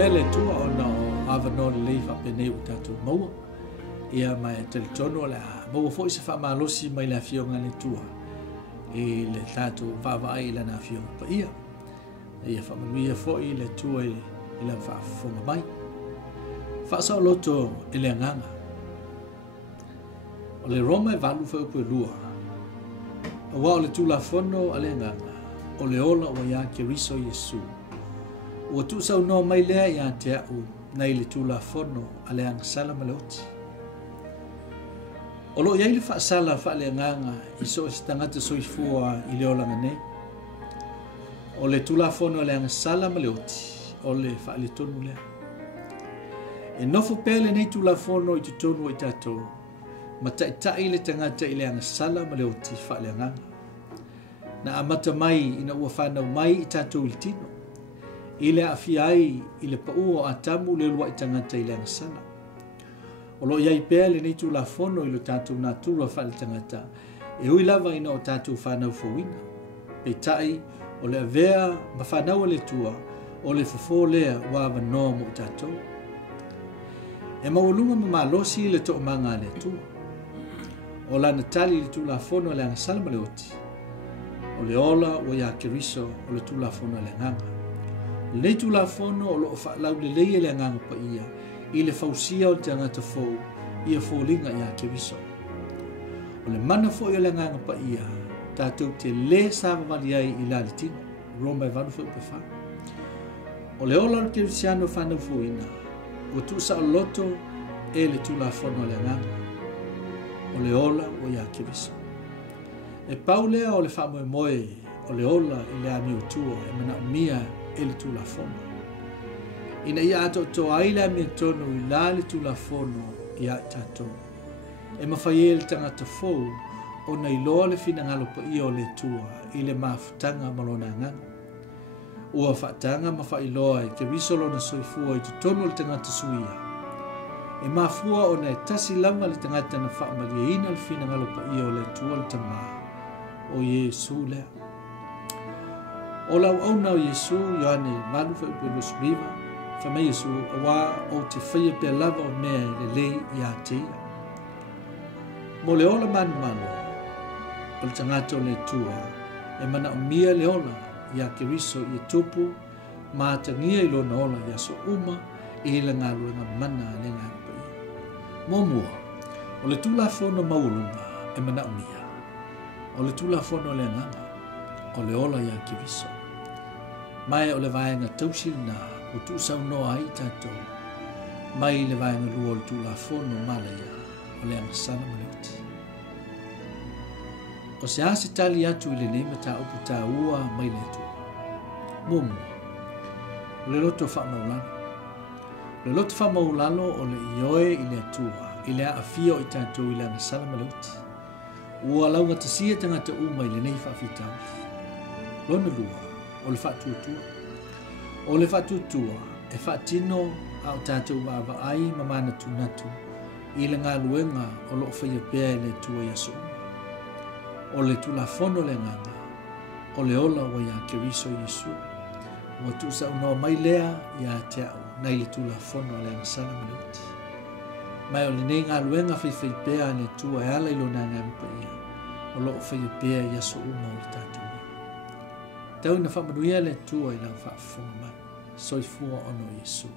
pele tua ona o avano le fa pene u tatu mau ia mai teletono la mo fo se fa malosi mai la fionga le tua e le tatu va vai la na fionga pa ia fa mai fo i le tua i la fa fo mai fa sa loto ele nganga o le Roma e valu fa pu lua o le tula fono ale nganga o le ola o ia ke riso Yesu o tu sa no mai le ia te u nei le tula fono ale ang sala maloti o lo ia le fa sala fa le nganga i so stanga te so ifua i le ola ngane o le tula fono ale ang sala maloti o le fa le tonu le e nofo pele nei tula fono i tonu i tatou ma tai le tangata i le anga sala ma le o ti fa le anga na amata mai ina ua whanau mai i tatou il tino i le afiai i le pau o atamu le lua i tangata i le anga sala o lo iai pea le nei tu la fono i lo tatou natura fa le tangata e ui lava ina o tatou whanau fowina pe tai o le avea ma whanau le tua o le fofo lea wa wanoa mo i tatou e maulunga ma malosi le to manga le tua o la natali le tula fono le angasala maleoti o le ola o ia keriso o le tula fono le nganga le tula fono o lo fa lau le leie le nganga pa ia i le fausia o te angata fou ia fōlinga ia keriso o le mana fo i le nganga pa ia tātou te le sāma mali ai i la le tino Roma e vanu fo upe wha o le ola o kerisiano whanau fuina o tu sa o loto e le tula fono le nganga o le ola o ia kiriso. E paulea o le whamoe moe o le ola i le ami utua e mana umia e le tula fono. Ina ia ato to aile ami tono i la le tula fono i a tato. E mawhai e le tangata fou o na iloa le fina ngalo pa ia o le tua i le mafutanga malona nganga. Ua whaatanga mawhai iloa i kiriso lo na soifua i tutono le tangata suia. E mafua o na tasi lama le tangata na whaamalia ina le fina ngalo pa ia o le tua le tamaa o Yesu lea. O lau au nao Yesu Ioane malu fa upe los riva whamei Yesu awa o te whaia pe lava o mea le lei i a teia. Mo le ola manu manu o le tangata o le tua e mana o mia le ola i a keriso i a tupu ma tangia i lona ola i a so uma e le ngaluenga mana le ngā Momua, o le tula fono maulunga e mana umia. O le tula fono le nganga, o le ola ia kiriso. Mai o le vaenga tausilina, o tu sau noa ai tatou. Mai le vaenga lua o le tula fono malaya, o le angasana maleuti. O se ase tali atu i le nema ta upu ta ua mai le tu. Momua, o le loto wha maulana. Le loto wha maulano o le ioe i le atua, i le afia o i tātou i le angasala maleuti. Ua launga tasia tangata uma i le nei whaafitau. Lona lua, o le whaatutua. O le whaatutua, e whaatino a o tātou waava ai mamana tunatu, i le ngā luenga o loo whaia pēa i le tua i aso. O le tula fono le nganga, o le ola o ia keriso Yesu. Ua tu sa unoa mai lea i a te au. Nai le tula fono ale angasala maleuti. Mai o le nei ngā luenga whai pēa le tua e ala ilo nā ngā mipa ia. O loo whai pēa i aso uma o le tātua. Tau ina whamanuia le tua i lau whaafonga mai. Soifua ono Yesu.